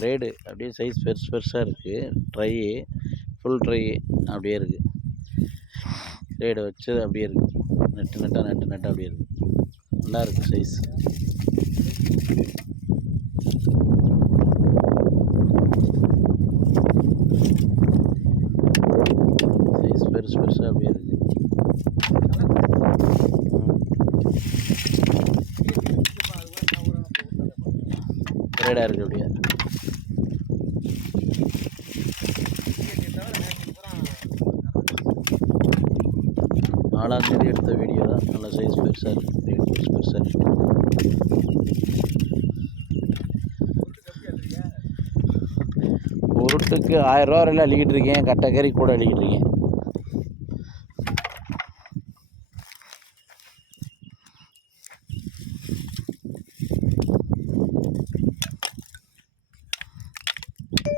Grade அப்படியே size பெருசாக இருக்குது. ட்ரை ஃபுல் ட்ரை அப்படியே இருக்குது. கிரேடு வச்சது அப்படியே இருக்குது. நெட்டு நெட்டாக அப்படியே இருக்குது. நல்லா இருக்குது சைஸ். சைஸ் பெருசாக அப்படியே இருக்குது. கிரேடாக இருக்குது அப்படியே. நாலாந்தேதி எடுத்த வீடியோ தான். நல்ல சைஸ் பெருசாக இருக்குது. பெருசாக இருக்குது. உருட்டுக்கு 1000 ரூபா வரையில அள்ளிக்கிட்டு இருக்கேன். கட்டை கறி கூட அள்ளிக்கிட்டு இருக்கேன்.